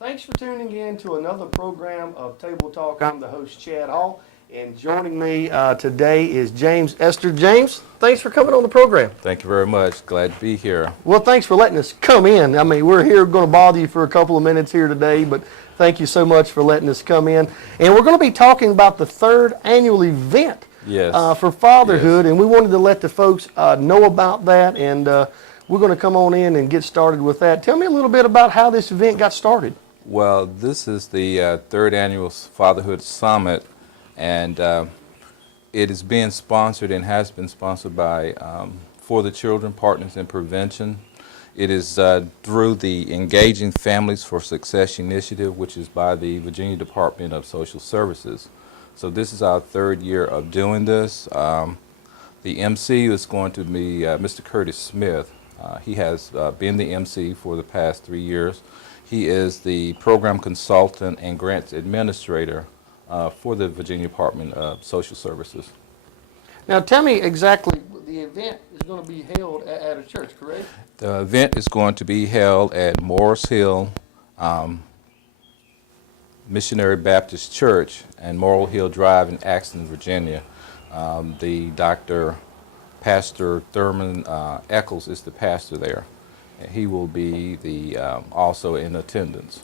Thanks for tuning in to another program of Table Talk. I'm the host, Chad Hall, and joining me today is James Esther. James, thanks for coming on the program. Thank you very much. Glad to be here. Well, thanks for letting us come in. I mean, we're here going to bother you for a couple of minutes here today, but thank you so much for letting us come in. And we're going to be talking about the third annual event for Fatherhood, and we wanted to let the folks know about that, and we're going to come on in and get started with that. Tell me a little bit about how this event got started. Well, this is the third annual Fatherhood Summit, and it is being sponsored and has been sponsored by For the Children Partners in Prevention. It is through the Engaging Families for Success initiative, which is by the Virginia Department of Social Services. So this is our third year of doing this. The MC is going to be Mr. Curtis Smith. He has been the MC for the past 3 years. He is the program consultant and grants administrator for the Virginia Department of Social Services. Now, tell me exactly, the event is going to be held at a church, correct? The event is going to be held at Morris Hill Missionary Baptist Church and Morrill Hill Drive in Axton, Virginia. The Pastor Thurman Eccles is the pastor there. He will be also in attendance.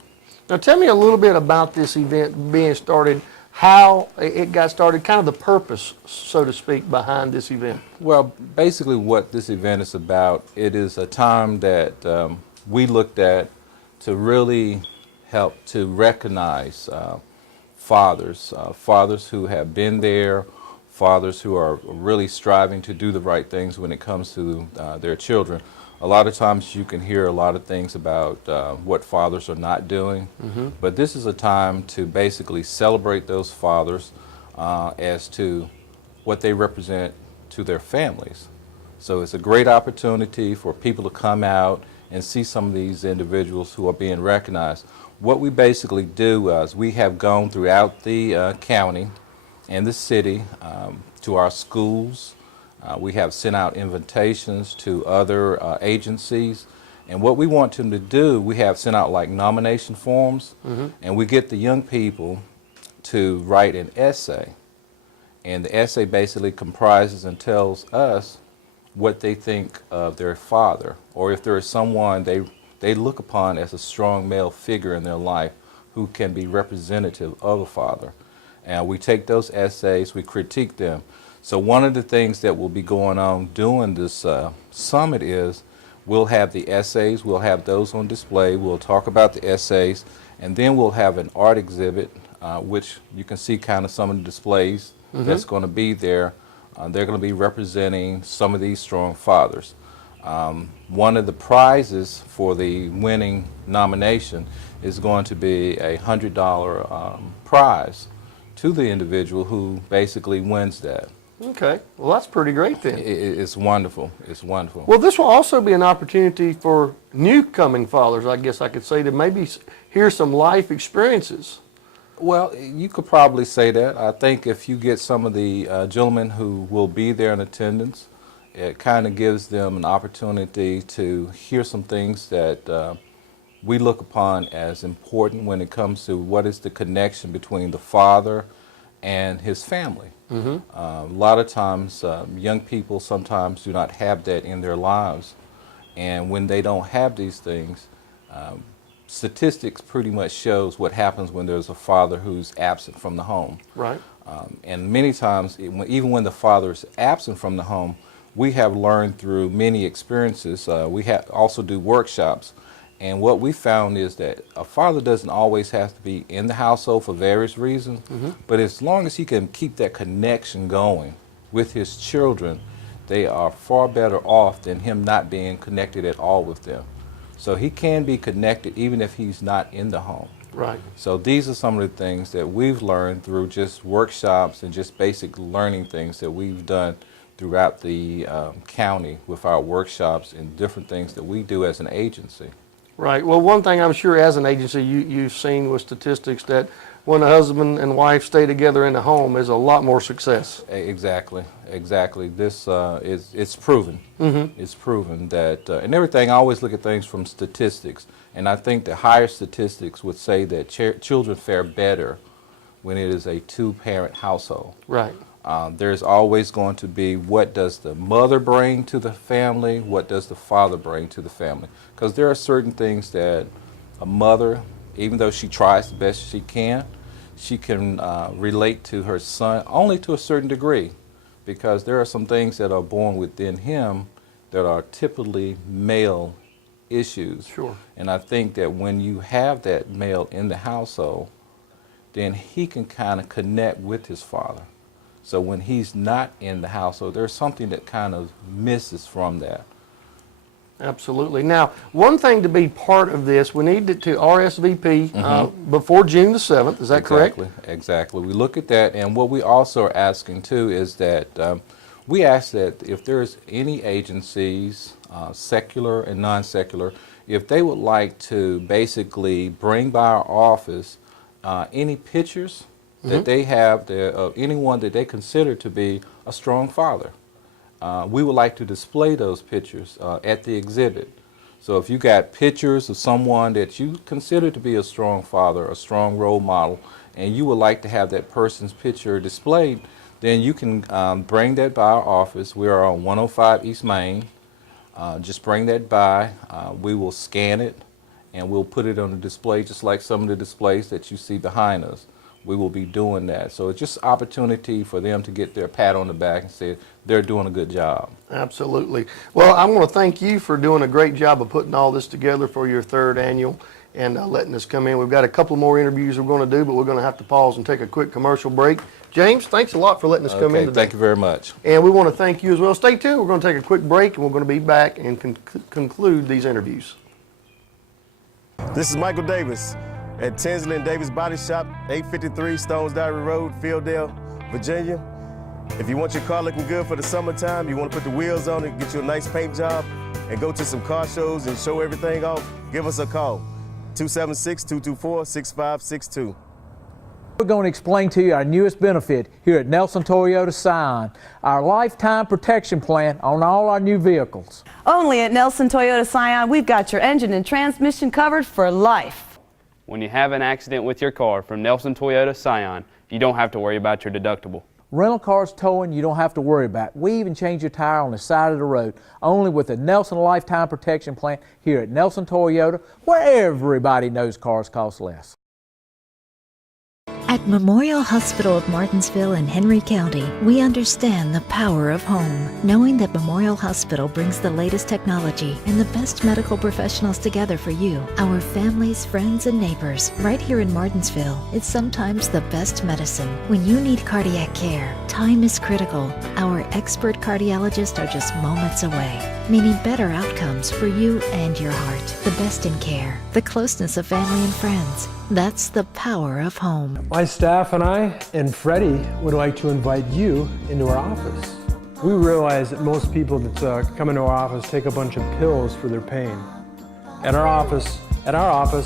Now tell me a little bit about this event being started, how it got started, kind of the purpose, so to speak, behind this event. Well, basically what this event is about, it is a time that we looked at to really help to recognize fathers who have been there, fathers who are really striving to do the right things when it comes to their children. A lot of times you can hear a lot of things about what fathers are not doing, but this is a time to basically celebrate those fathers as to what they represent to their families. So it's a great opportunity for people to come out and see some of these individuals who are being recognized. What we basically do is we have gone throughout the county and the city to our schools. We have sent out invitations to other agencies, and what we want them to do, we have sent out like nomination forms, and we get the young people to write an essay, and the essay basically comprises and tells us what they think of their father, or if there is someone they look upon as a strong male figure in their life who can be representative of a father. And we take those essays, we critique them. So one of the things that will be going on during this summit is we'll have the essays, we'll have those on display, we'll talk about the essays, and then we'll have an art exhibit, which you can see kind of some of the displays that's going to be there. They're going to be representing some of these strong fathers. One of the prizes for the winning nomination is going to be a $100 prize to the individual who basically wins that. Okay, well that's pretty great then. It's wonderful. It's wonderful. Well, this will also be an opportunity for new coming fathers, I guess I could say, to maybe hear some life experiences. Well, you could probably say that. I think if you get some of the gentlemen who will be there in attendance, it kind of gives them an opportunity to hear some things that we look upon as important when it comes to what is the connection between the father and his family. A lot of times young people sometimes do not have that in their lives, and when they don't have these things, statistics pretty much shows what happens when there's a father who's absent from the home. Right. And many times, even when the father is absent from the home, we have learned through many experiences. We also do workshops. And what we found is that a father doesn't always have to be in the household for various reasons, but as long as he can keep that connection going with his children, they are far better off than him not being connected at all with them. So he can be connected even if he's not in the home. Right. So these are some of the things that we've learned through just workshops and just basic learning things that we've done throughout the county with our workshops and different things that we do as an agency. Right. Well, one thing I'm sure as an agency you've seen with statistics that when a husband and wife stay together in the home is a lot more success. Exactly. This it's proven. It's proven that, and everything, I always look at things from statistics. And I think the higher statistics would say that children fare better when it is a two-parent household. Right. There's always going to be, what does the mother bring to the family? What does the father bring to the family? Because there are certain things that a mother, even though she tries the best she can relate to her son only to a certain degree, because there are some things that are born within him that are typically male issues. Sure. And I think that when you have that male in the household, then he can kind of connect with his father. So when he's not in the household, there's something that kind of misses from that. Absolutely. Now, one thing to be part of this, we need to RSVP before June the 7th. Is that correct? Exactly. We look at that, and what we also are asking too is that we ask that if there's any agencies, secular and non-secular, if they would like to basically bring by our office any pictures that they have of anyone that they consider to be a strong father. We would like to display those pictures at the exhibit. So if you got pictures of someone that you consider to be a strong father, a strong role model, and you would like to have that person's picture displayed, then you can bring that by our office. We are on 105 East Main. Just bring that by. We will scan it, and we'll put it on the display just like some of the displays that you see behind us. We will be doing that. So it's just opportunity for them to get their pat on the back and say they're doing a good job. Absolutely. Well, I want to thank you for doing a great job of putting all this together for your third annual and letting us come in. We've got a couple more interviews we're going to do, but we're going to have to pause and take a quick commercial break. James, thanks a lot for letting us come in today. Thank you very much. And we want to thank you as well. Stay tuned. We're going to take a quick break, and we're going to be back and conclude these interviews. This is Michael Davis at Tinsley and Davis Body Shop, 853 Stones Diary Road, Fieldale, Virginia. If you want your car looking good for the summertime, you want to put the wheels on it, get you a nice paint job, and go to some car shows and show everything off, give us a call, 276-224-6562. We're going to explain to you our newest benefit here at Nelson Toyota Scion, our lifetime protection plan on all our new vehicles. Only at Nelson Toyota Scion, we've got your engine and transmission covered for life. When you have an accident with your car from Nelson Toyota Scion, you don't have to worry about your deductible. Rental cars towing, you don't have to worry about. We even change your tire on the side of the road, only with the Nelson Lifetime Protection Plan here at Nelson Toyota, where everybody knows cars cost less. At Memorial Hospital of Martinsville in Henry County, we understand the power of home, knowing that Memorial Hospital brings the latest technology and the best medical professionals together for you, our families, friends, and neighbors. Right here in Martinsville, it's sometimes the best medicine. When you need cardiac care, time is critical. Our expert cardiologists are just moments away, meaning better outcomes for you and your heart. The best in care, the closeness of family and friends. That's the power of home. My staff and I and Freddie would like to invite you into our office. We realize that most people that come into our office take a bunch of pills for their pain. At our office,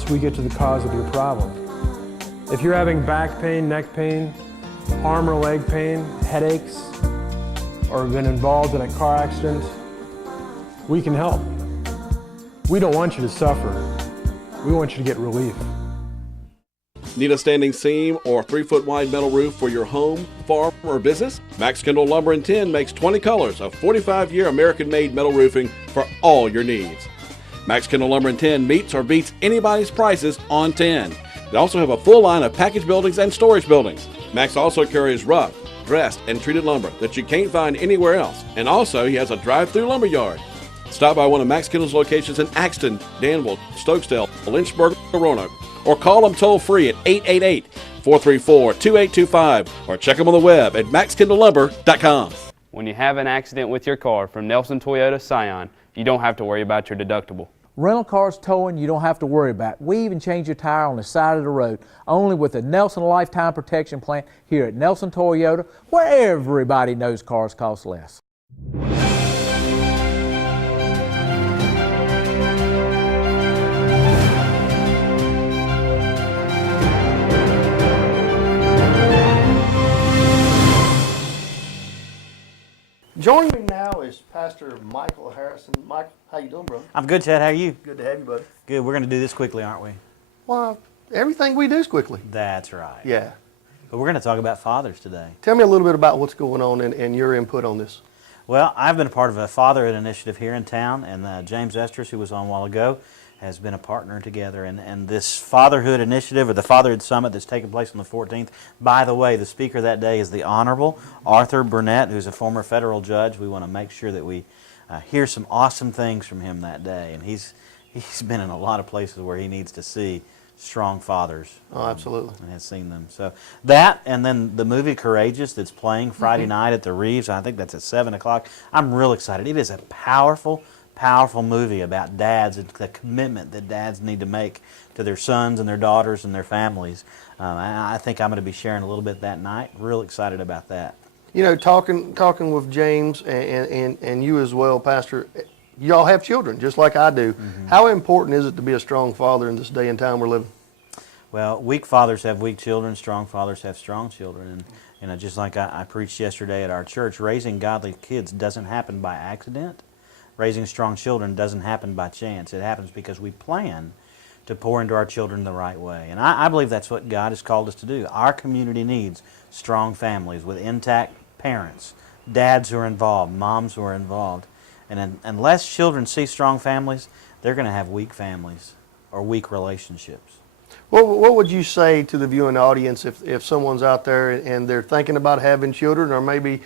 we get to the cause of your problem. If you're having back pain, neck pain, arm or leg pain, headaches, or been involved in a car accident, we can help. We don't want you to suffer. We want you to get relief. Need a standing seam or 3-foot wide metal roof for your home, farm, or business? Max Kendall Lumber and Tin makes 20 colors of 45-year American-made metal roofing for all your needs. Max Kendall Lumber and Tin meets or beats anybody's prices on tin. They also have a full line of package buildings and storage buildings. Max also carries rough, dressed, and treated lumber that you can't find anywhere else. And also, he has a drive-through lumber yard. Stop by one of Max Kendall's locations in Axton, Danville, Stokesdale, Lynchburg, or Roanoke, or call them toll-free at 888-434-2825, or check them on the web at maxkendalllumber.com. When you have an accident with your car from Nelson Toyota Scion, you don't have to worry about your deductible. Rental cars towing, you don't have to worry about. We even change your tire on the side of the road, only with the Nelson Lifetime Protection Plan here at Nelson Toyota, where everybody knows cars cost less. Joining me now is is Pastor Michael Harrison. Mike, how you doing, brother? I'm good, Chad. How are you? Good to have you, buddy. Good. We're going to do this quickly, aren't we? Well, everything we do is quickly. That's right. Yeah. But we're going to talk about fathers today. Tell me a little bit about what's going on and your input on this. Well, I've been a part of a fatherhood initiative here in town, and James Esters, who was on a while ago, has been a partner together. And this fatherhood initiative, or the Fatherhood Summit that's taking place on the 14th, by the way, the speaker that day is the Honorable Arthur Burnett, who's a former federal judge. We want to make sure that we hear some awesome things from him that day. And he's been in a lot of places where he needs to see strong fathers. Oh, absolutely. And has seen them. So that, and then the movie Courageous that's playing Friday night at the Reeves. I think that's at 7 o'clock. I'm real excited. It is a powerful movie about dads and the commitment that dads need to make to their sons and their daughters and their families. I think I'm going to be sharing a little bit that night. Real excited about that. You know, talking with James and you as well, Pastor, y'all have children just like I do. How important is it to be a strong father in this day and time we're living? Well, weak fathers have weak children, strong fathers have strong children. And you know, just like I preached yesterday at our church, raising godly kids doesn't happen by accident. Raising strong children doesn't happen by chance. It happens because we plan to pour into our children the right way. And I believe that's what God has called us to do. Our community needs strong families with intact parents, dads who are involved, moms who are involved. And unless children see strong families, they're going to have weak families or weak relationships. Well, what would you say to the viewing audience if someone's out there and they're thinking about having children, or maybe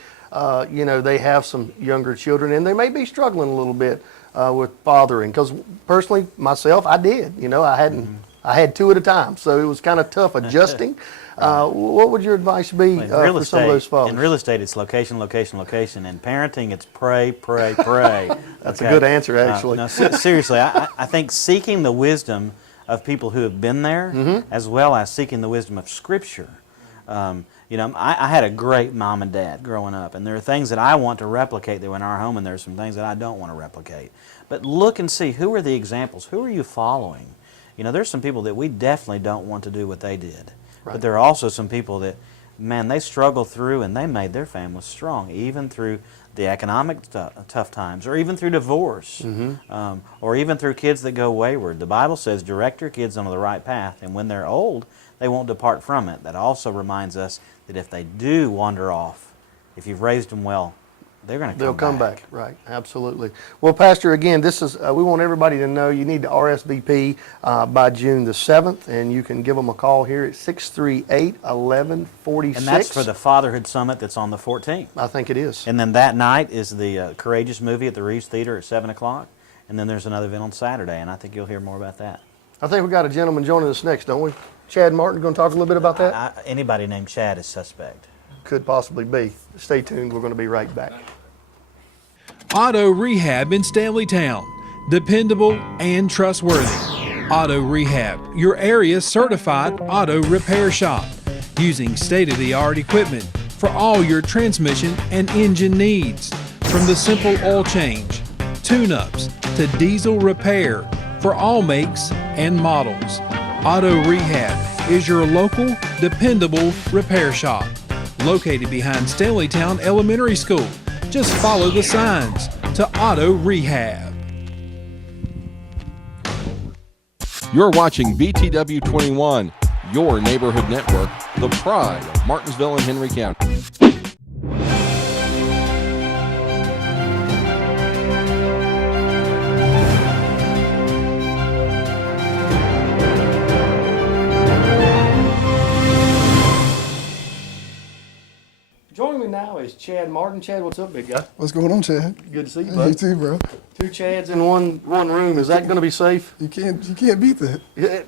you know, they have some younger children and they may be struggling a little bit with fathering? Because personally, myself, I did. You know, I had two at a time, so it was kind of tough adjusting. What would your advice be for some of those fathers? In real estate, it's location, location, location. In parenting, it's pray, pray, pray. That's a good answer, actually. No, seriously, I think seeking the wisdom of people who have been there, as well as seeking the wisdom of Scripture. You know, I had a great mom and dad growing up, and there are things that I want to replicate that were in our home, and there are some things that I don't want to replicate. But look and see, who are the examples? Who are you following? You know, there's some people that we definitely don't want to do what they did. Right. But there are also some people that, man, they struggled through and they made their families strong, even through the economic tough times, or even through divorce, or even through kids that go wayward. The Bible says, direct your kids onto the right path, and when they're old, they won't depart from it. That also reminds us that if they do wander off, if you've raised them well, they'll come back. Right, absolutely. Well, Pastor, again, this is we want everybody to know you need to RSVP by June the 7th, and you can give them a call here at 638-1146. And that's for the Fatherhood Summit that's on the 14th. I think it is. And then that night is the Courageous movie at the Reeves Theater at 7 o'clock, and then there's another event on Saturday, and I think you'll hear more about that. I think we got a gentleman joining us next, don't we? Chad Martin going to talk a little bit about that? Anybody named Chad is suspect. Could possibly be. Stay tuned. We're going to be right back. Auto Rehab in Stanleytown. Dependable and trustworthy. Auto Rehab, your area's certified auto repair shop. Using state-of-the-art equipment for all your transmission and engine needs. From the simple oil change, tune-ups, to diesel repair for all makes and models. Auto Rehab is your local, dependable repair shop. Located behind Stanleytown Elementary School. Just follow the signs to Auto Rehab. You're watching BTW 21, your neighborhood network, the pride of Martinsville and Henry County. Joining me now is Chad Martin. Chad, what's up, big guy? What's going on, Chad? Good to see you, bud. You too, bro. Two Chads in one room. Is that going to be safe? You can't beat that. Yeah,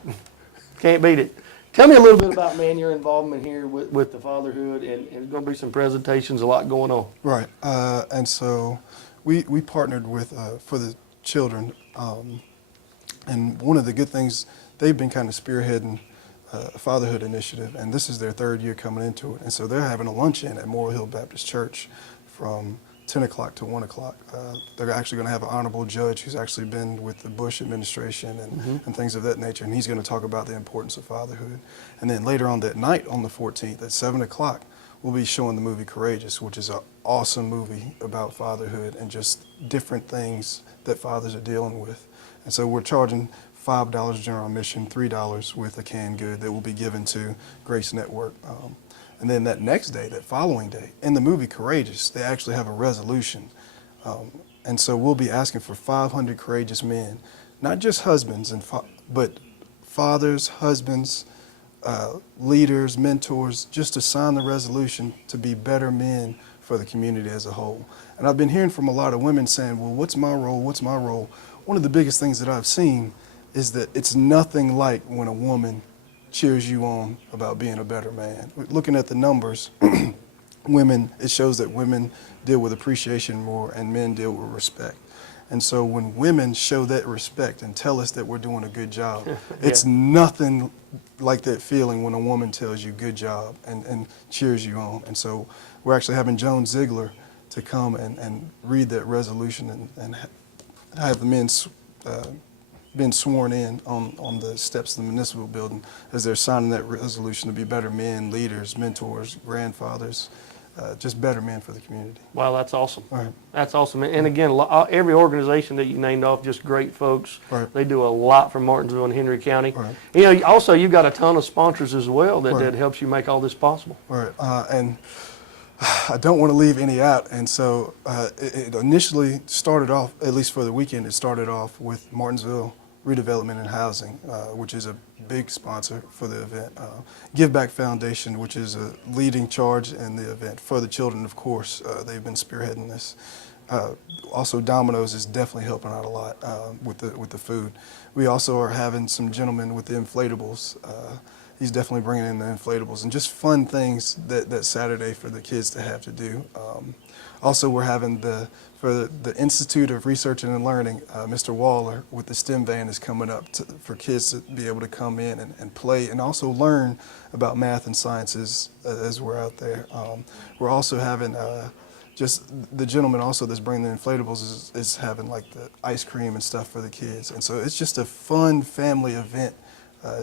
can't beat it. Tell me a little bit about, man, your involvement here with the fatherhood, and there's going to be some presentations, a lot going on. Right, and so we partnered with for the children, and one of the good things, they've been kind of spearheading a fatherhood initiative, and this is their third year coming into it. And so they're having a luncheon at Morrill Hill Baptist Church from 10 o'clock to 1 o'clock. They're actually going to have an honorable judge who's actually been with the Bush administration and things of that nature, and he's going to talk about the importance of fatherhood. And then later on that night, on the 14th, at 7 o'clock, we'll be showing the movie Courageous, which is an awesome movie about fatherhood and just different things that fathers are dealing with. And so we're charging $5 general admission, $3 with a canned good that will be given to Grace Network. And then that next day, that following day, in the movie Courageous, they actually have a resolution. And so we'll be asking for 500 courageous men, not just husbands, but fathers, husbands, leaders, mentors, just to sign the resolution to be better men for the community as a whole. And I've been hearing from a lot of women saying, well, what's my role? What's my role? One of the biggest things that I've seen is that it's nothing like when a woman cheers you on about being a better man. Looking at the numbers, it shows that women deal with appreciation more and men deal with respect. And so when women show that respect and tell us that we're doing a good job, it's nothing like that feeling when a woman tells you good job and cheers you on. And so we're actually having Joan Ziegler to come and read that resolution and have the men been sworn in on the steps of the municipal building as they're signing that resolution to be better men, leaders, mentors, grandfathers, just better men for the community. Wow, that's awesome. Right. That's awesome. And again, every organization that you named off, just great folks. Right. They do a lot for Martinsville and Henry County. Right. You know, also you've got a ton of sponsors as well that, Right. that helps you make all this possible. Right. And I don't want to leave any out. And so it initially started off, at least for the weekend, it started off with Martinsville Redevelopment and Housing, which is a big sponsor for the event. Give Back Foundation, which is a leading charge in the event. For the children, of course, they've been spearheading this. Also, Domino's is definitely helping out a lot with the food. We also are having some gentlemen with the inflatables. He's definitely bringing in the inflatables and just fun things that Saturday for the kids to have to do. Also, we're having for the Institute of Research and Learning, Mr. Waller with the STEM van is coming up for kids to be able to come in and play and also learn about math and sciences as we're out there. We're also having just the gentleman also that's bringing the inflatables is having like the ice cream and stuff for the kids. And so it's just a fun family event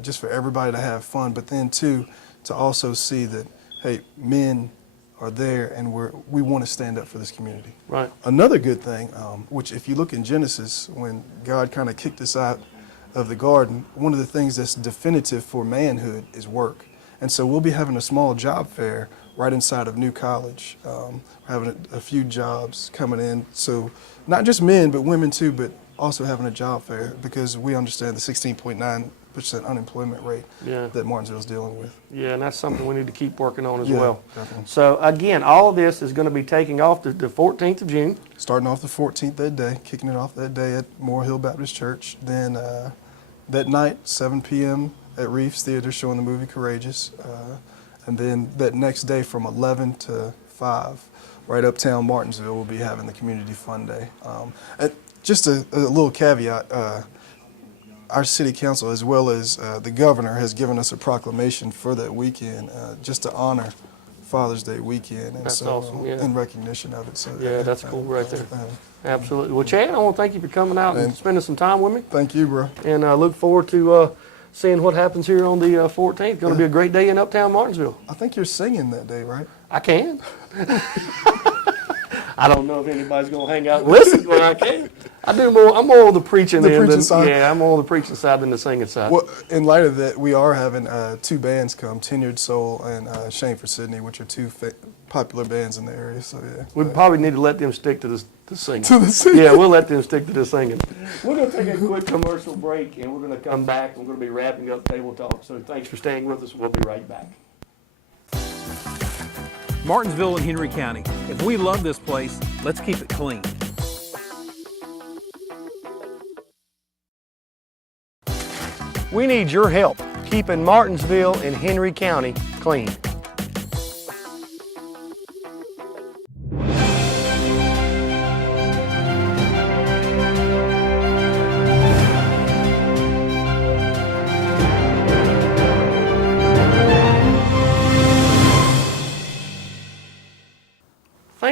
just for everybody to have fun, but then too, to also see that, hey, men are there and we want to stand up for this community. Right. Another good thing, which if you look in Genesis, when God kind of kicked us out of the garden, one of the things that's definitive for manhood is work. And so we'll be having a small job fair right inside of New College. We're having a few jobs coming in. So not just men, but women too, but also having a job fair because we understand the 16.9% unemployment rate that Martinsville's dealing with. Yeah, and that's something we need to keep working on as Yeah, well. definitely. So again, all of this is going to be taking off the 14th of June. Starting off the 14th that day, kicking it off that day at Moore Hill Baptist Church. Then that night, 7 p.m. at Reeves Theater, showing the movie Courageous. And then that next day from 11 to 5, right uptown Martinsville, we'll be having the Community Fun Day. Just a little caveat. Our city council, as well as the governor, has given us a proclamation for that weekend, just to honor Father's Day weekend, and That's so awesome, yeah. in recognition of it. So Yeah, that's cool right there. Absolutely. Well, Chad, I want to thank you for coming out and spending some time with me. Thank you, bro. And I look forward to seeing what happens here on the 14th. Going to be a great day in Uptown Martinsville. I think you're singing that day, right? I can. I don't know if anybody's going to hang out and listen, but I can. I'm more on the preaching end than, side. yeah, I'm more on the preaching side than the singing side. Well, in light of that, we are having two bands come, Tenured Soul and Shame for Sydney, which are two popular bands in the area. So yeah, We probably need to let them stick to the singing. To the singing. Yeah, we'll let them stick to the singing. We're going to take a quick commercial break, and we're going to come back. We're going to be wrapping up Table Talk. So thanks for staying with us. We'll be right back. Martinsville and Henry County. If we love this place, let's keep it clean. We need your help keeping Martinsville and Henry County clean.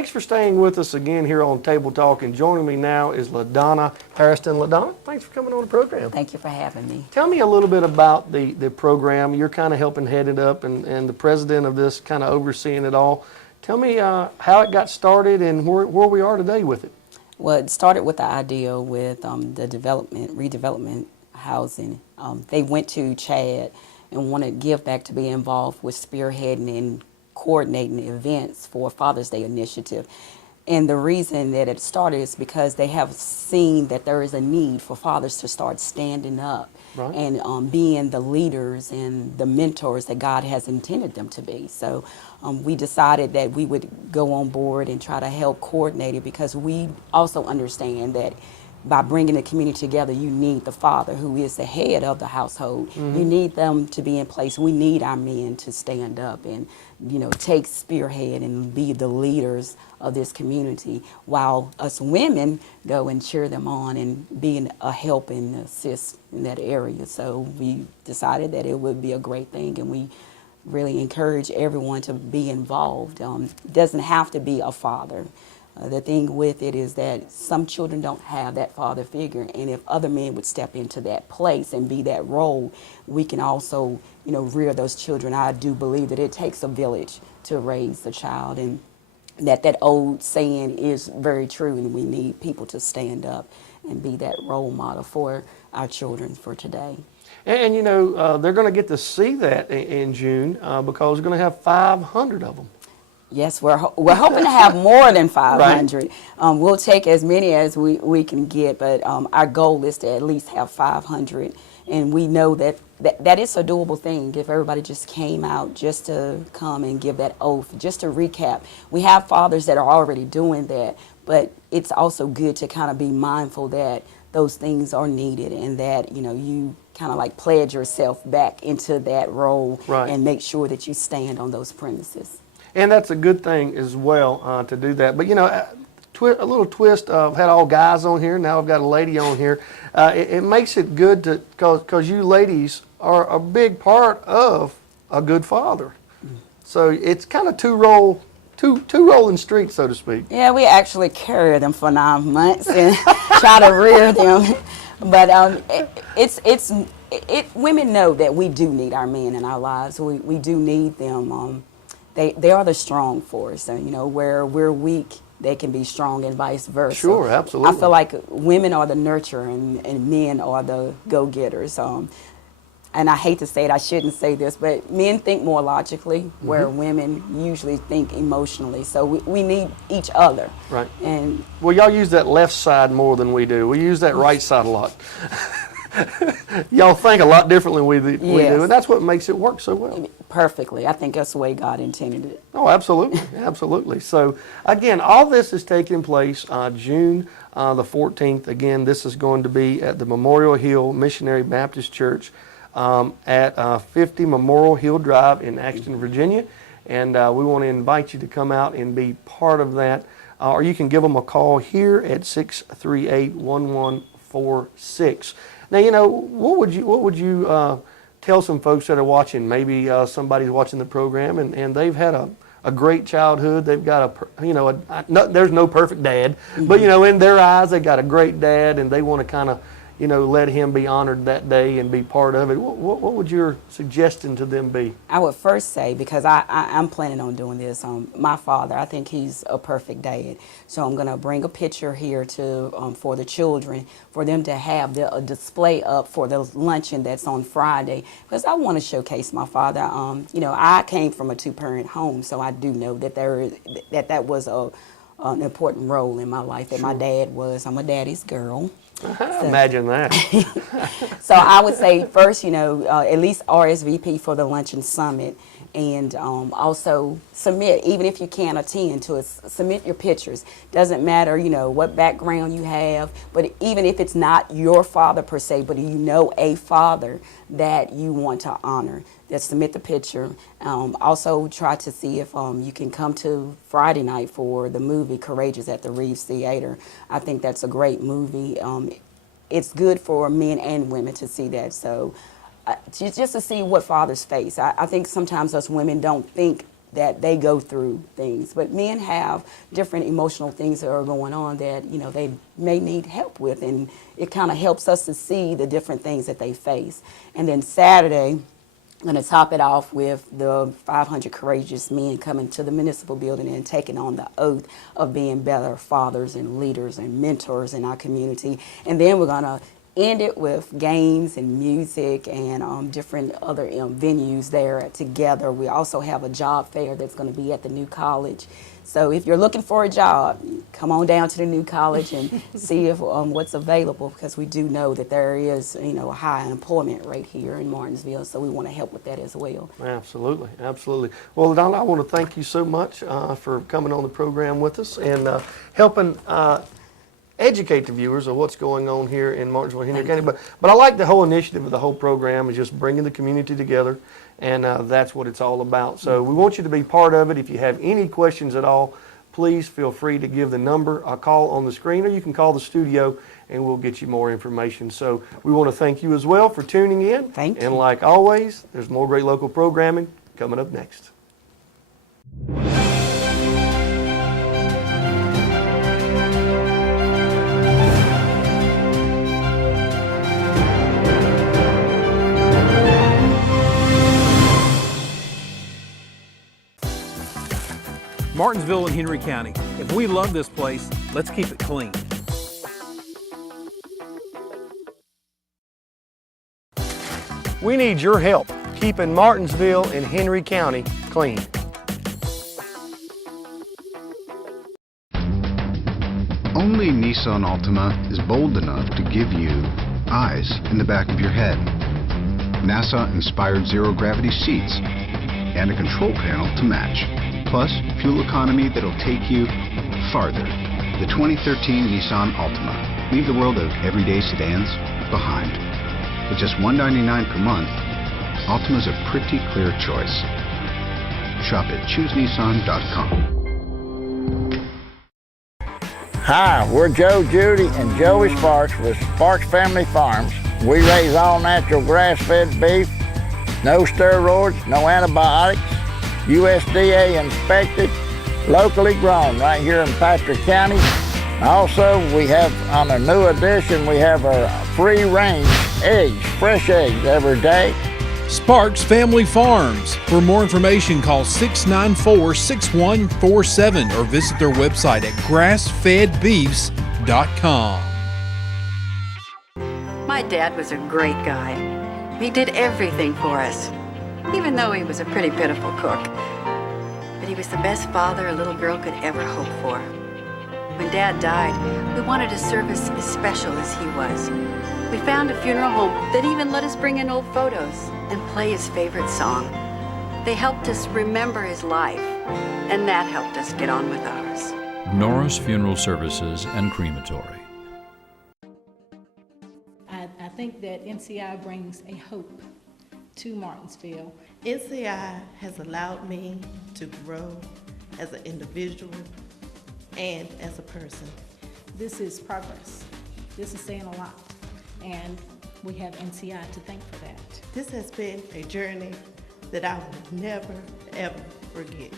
thanks for staying with us again here on Table Talk. And joining me now is LaDonna Harrison. LaDonna, thanks for coming on the program. Thank you for having me. Tell me a little bit about the program. You're kind of helping head it up, and the president of this kind of overseeing it all. Tell me how it got started and where we are today with it. Well, it started with the idea with the redevelopment housing. They went to Chad and wanted to give back to be involved with spearheading and coordinating events for Father's Day initiative. And the reason that it started is because they have seen that there is a need for fathers to start standing up and being the leaders and the mentors that God has intended them to be. So we decided that we would go on board and try to help coordinate it, because we also understand that by bringing the community together, you need the father, who is the head of the household. Mm-hmm. You need them to be in place. We need our men to stand up and, take spearhead and be the leaders of this community, while us women go and cheer them on and be a help and assist in that area. So we decided that it would be a great thing, and we really encourage everyone to be involved. It doesn't have to be a father. The thing with it is that some children don't have that father figure, and if other men would step into that place and be that role, we can also, rear those children. I do believe that it takes a village to raise a child, and that old saying is very true, and we need people to stand up and be that role model for our children for today. And they're going to get to see that in June because we're going to have 500 of them. Yes, we're hoping to have more than 500. Right. We'll take as many as we can get, but our goal is to at least have 500. And we know that is a doable thing if everybody just came out just to come and give that oath. Just to recap, we have fathers that are already doing that, but it's also good to kind of be mindful that those things are needed, and that you kind of like pledge yourself back into that role and make sure that you stand on those premises. And that's a good thing as well to do that. But a little twist. I've had all guys on here. Now I've got a lady on here. It makes it good because you ladies are a big part of a good father. So it's kind of two rolling streets, so to speak. Yeah, we actually carry them for 9 months and try to rear them. But women know that we do need our men in our lives. We do need them. They are the strong force, and where we're weak, they can be strong, and vice versa. Sure, absolutely. I feel like women are the nurturer and men are the go-getters. And I hate to say it, I shouldn't say this, but men think more logically, where women usually think emotionally. So we need each other. Right. And well, y'all use that left side more than we do. We use that right side a lot. Y'all think a lot differently than we do, and that's what makes it work so well. Perfectly. I think that's the way God intended it. Oh, absolutely. Absolutely. So, again, all this is taking place June the 14th. Again, this is going to be at the Memorial Hill Missionary Baptist Church at 50 Memorial Hill Drive in Axton, Virginia. And we want to invite you to come out and be part of that. Or you can give them a call here at 638-1146. Now, what would you tell some folks that are watching? Maybe somebody's watching the program and they've had a great childhood. They've got there's no perfect dad, but in their eyes they got a great dad, and they want to kind of let him be honored that day and be part of it. What would your suggestion to them be? I would first say, because I'm planning on doing this, my father, I think he's a perfect dad. So I'm going to bring a picture here for the children, for them to have a display up for the luncheon that's on Friday, because I want to showcase my father. I came from a two-parent home, so I do know that that was an important role in my life, that my dad was. I'm a daddy's girl. Imagine that. So I would say first, at least RSVP for the Luncheon Summit, and also submit, even if you can't attend to it, submit your pictures. Doesn't matter, what background you have, but even if it's not your father per se, but a father that you want to honor, just submit the picture. Also try to see if you can come to Friday night for the movie Courageous at the Reeves Theater. I think that's a great movie. It's good for men and women to see that. So just to see what fathers face. I think sometimes us women don't think that they go through things. But men have different emotional things that are going on that, you know, they may need help with, and it kind of helps us to see the different things that they face. And then Saturday, I'm going to top it off with the 500 courageous men coming to the municipal building and taking on the oath of being better fathers and leaders and mentors in our community. And then we're going to end it with games and music and different other venues there together. We also have a job fair that's going to be at the new college. So if you're looking for a job, come on down to the new college and see if what's available, because we do know that there is, you know, a high unemployment rate here in Martinsville, so we want to help with that as well. Absolutely, absolutely. Well, Donna, I want to thank you so much for coming on the program with us and helping educate the viewers of what's going on here in Martinsville, Henry County. But I like the whole initiative of the whole program is just bringing the community together, and that's what it's all about. So we want you to be part of it. If you have any questions at all, please feel free to give the number a call on the screen, or you can call the studio and we'll get you more information. So we want to thank you as well for tuning in. Thank you. And like always, there's more great local programming coming up next. Martinsville and Henry County. If we love this place, let's keep it clean. We need your help keeping Martinsville and Henry County clean. Only Nissan Altima is bold enough to give you eyes in the back of your head, NASA-inspired zero-gravity seats, and a control panel to match. Plus, fuel economy that'll take you farther. The 2013 Nissan Altima. Leave the world of everyday sedans behind. With just $199 per month, Altima's a pretty clear choice. Shop at ChooseNissan.com. Hi, we're Joe, Judy, and Joey Sparks with Sparks Family Farms. We raise all-natural grass-fed beef, no steroids, no antibiotics, USDA inspected, locally grown right here in Patrick County. Also, we have, on a new addition, we have our free-range eggs, fresh eggs every day. Sparks Family Farms. For more information, call 694-6147 or visit their website at grassfedbeefs.com. My dad was a great guy. He did everything for us, even though he was a pretty pitiful cook. But he was the best father a little girl could ever hope for. When Dad died, we wanted a service as special as he was. We found a funeral home that even let us bring in old photos and play his favorite song. They helped us remember his life, and that helped us get on with ours. Norris Funeral Services and Crematory. I think that NCI brings a hope to Martinsville. NCI has allowed me to grow as an individual and as a person. This is progress. This is saying a lot, and we have NCI to thank for that. This has been a journey that I will never, ever forget.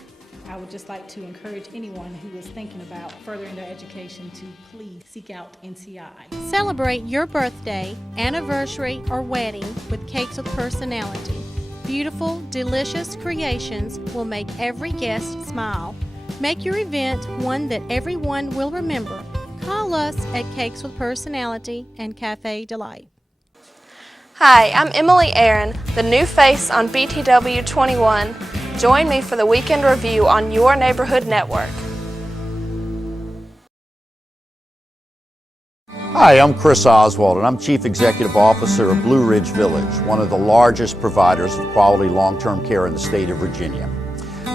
I would just like to encourage anyone who is thinking about furthering their education to please seek out NCI. Celebrate your birthday, anniversary, or wedding with Cakes with Personality. Beautiful, delicious creations will make every guest smile. Make your event one that everyone will remember. Call us at Cakes with Personality and Cafe Delight. Hi, I'm Emily Aaron, the new face on BTW 21. Join me for the weekend review on your neighborhood network. Hi, I'm Chris Oswald, and I'm Chief Executive Officer of Blue Ridge Village, one of the largest providers of quality long-term care in the state of Virginia.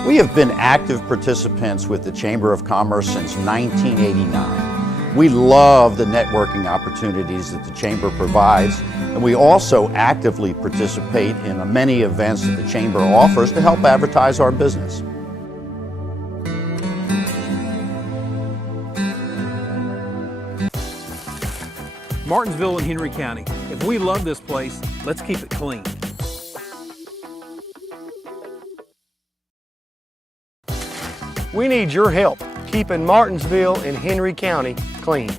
We have been active participants with the Chamber of Commerce since 1989. We love the networking opportunities that the Chamber provides, and we also actively participate in the many events that the Chamber offers to help advertise our business. Martinsville and Henry County. If we love this place, let's keep it clean. We need your help keeping Martinsville and Henry County clean.